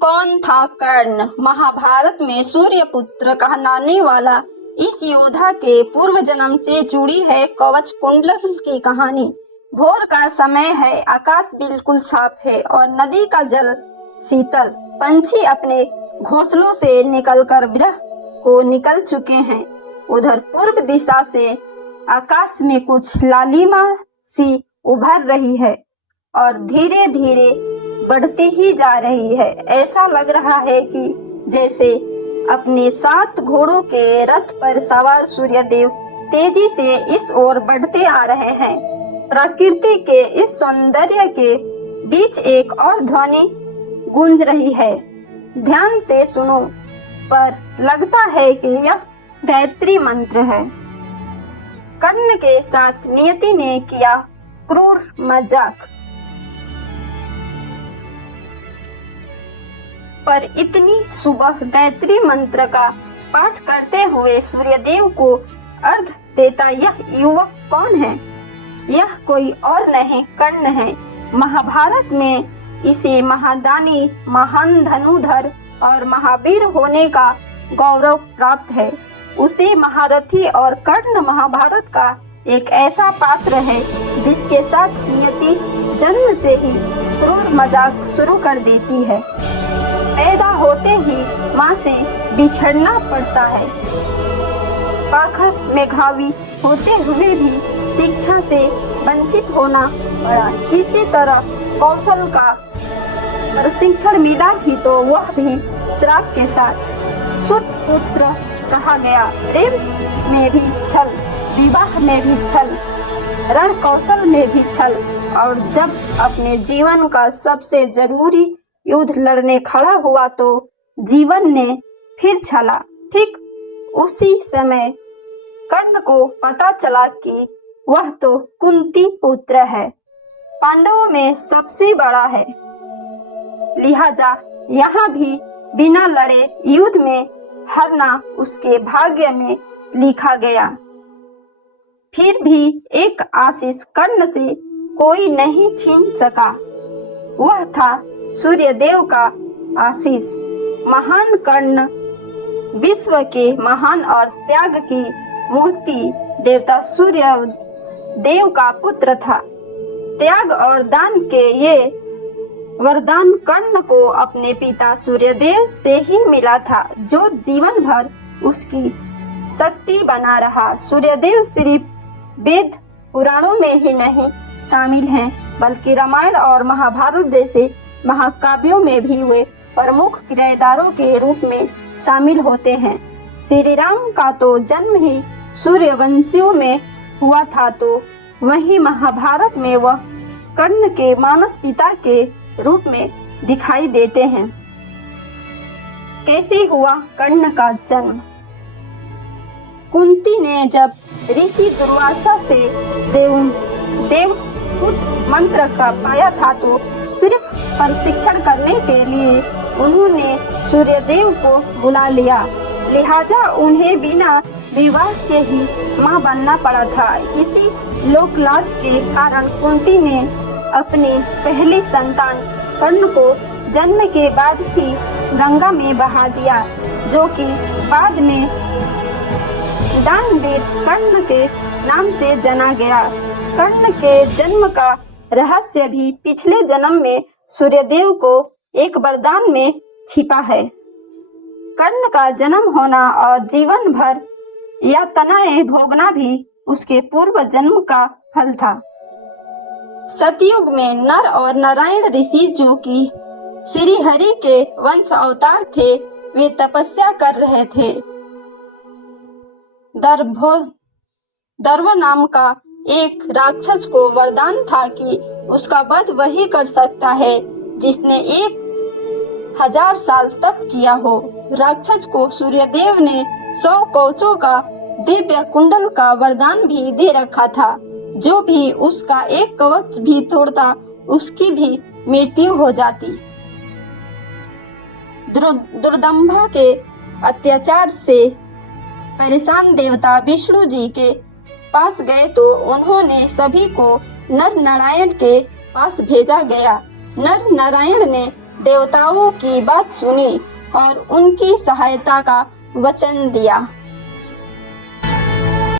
कौन था कर्ण? महाभारत में सूर्यपुत्र कहलाने वाला इस योद्धा के पूर्व जन्म से जुड़ी है कवच कुंडल की कहानी। भोर का समय है, आकाश बिल्कुल साफ है और नदी का जल शीतल। पंछी अपने घोंसलों से निकलकर विरह को निकल चुके हैं। उधर पूर्व दिशा से आकाश में कुछ लालिमा सी उभर रही है और धीरे धीरे बढ़ती ही जा रही है। ऐसा लग रहा है कि जैसे अपने 7 घोड़ों के रथ पर सवार सूर्यदेव तेजी से इस ओर बढ़ते आ रहे हैं। प्रकृति के इस सौंदर्य के बीच एक और ध्वनि गूंज रही है। ध्यान से सुनो, पर लगता है कि यह गायत्री मंत्र है। कर्ण के साथ नियति ने किया क्रूर मजाक, पर इतनी सुबह गायत्री मंत्र का पाठ करते हुए सूर्यदेव को अर्घ देता यह युवक कौन है? यह कोई और नहीं, कर्ण है। महाभारत में इसे महादानी, महान धनुधर और महावीर होने का गौरव प्राप्त है। उसे महारथी और कर्ण महाभारत का एक ऐसा पात्र है जिसके साथ नियति जन्म से ही क्रूर मजाक शुरू कर देती है। पैदा होते ही माँ से बिछड़ना पड़ता है। पाखर मेधावी होते हुए भी शिक्षा से वंचित होना पड़ा। किसी तरह कौशल का प्रशिक्षण मिला भी तो वह भी श्राप के साथ। सुत पुत्र कहा गया। प्रेम में भी छल, विवाह में भी छल, रण कौशल में भी छल, और जब अपने जीवन का सबसे जरूरी युद्ध लड़ने खड़ा हुआ तो जीवन ने फिर छला। ठीक उसी समय कर्ण को पता चला कि वह तो कुंती पुत्र है, पांडवों में सबसे बड़ा है। लिहाजा यहाँ भी बिना लड़े युद्ध में हारना उसके भाग्य में लिखा गया। फिर भी एक आशीष कर्ण से कोई नहीं छीन सका। वह था सूर्यदेव का आशीष। महान कर्ण विश्व के महान और त्याग की मूर्ति देवता सूर्य देव का पुत्र था। त्याग और दान के ये वरदान कर्ण को अपने पिता सूर्यदेव से ही मिला था, जो जीवन भर उसकी शक्ति बना रहा। सूर्यदेव सिर्फ वेद पुराणों में ही नहीं शामिल हैं, बल्कि रामायण और महाभारत जैसे महाकाव्यों में भी वे प्रमुख किरदारों के रूप में शामिल होते हैं। श्री राम का तो जन्म ही सूर्यवंशियों में हुआ था, तो वहीं महाभारत में वह कर्ण के मानस पिता के रूप में दिखाई देते हैं। कैसे हुआ कर्ण का जन्म? कुंती ने जब ऋषि दुर्वासा से देवहूत मंत्र का पाया था तो सिर्फ प्रशिक्षण करने के लिए उन्होंने सूर्यदेव को बुला लिया। लिहाजा उन्हें बिना विवाह के ही मां बनना पड़ा था। इसी लोकलाज के कारण कुंती ने अपनी पहली संतान कर्ण को जन्म के बाद ही गंगा में बहा दिया, जो कि बाद में दानवीर कर्ण के नाम से जाना गया। कर्ण के जन्म का रहस्य भी पिछले जन्म में सूर्यदेव को एक वरदान में छिपा है। कर्ण का जन्म होना और जीवन भर यातनाएं भोगना भी उसके पूर्व जन्म का फल था। सतयुग में नर और नारायण ऋषि, जो कि श्री हरि के वंश अवतार थे, वे तपस्या कर रहे थे। दर्भ नाम का एक राक्षस को वरदान था कि उसका वध वही कर सकता है जिसने 1000 साल तप किया हो। राक्षस को सूर्यदेव ने 100 कवचों का दिव्य कुंडल का वरदान भी दे रखा था। जो भी उसका एक कवच भी तोड़ता उसकी भी मृत्यु हो जाती। दुर्दंभा के अत्याचार से परेशान देवता विष्णु जी के पास गए तो उन्होंने सभी को नर नारायण के पास भेजा गया। नर नारायण ने देवताओं की बात सुनी और उनकी सहायता का वचन दिया।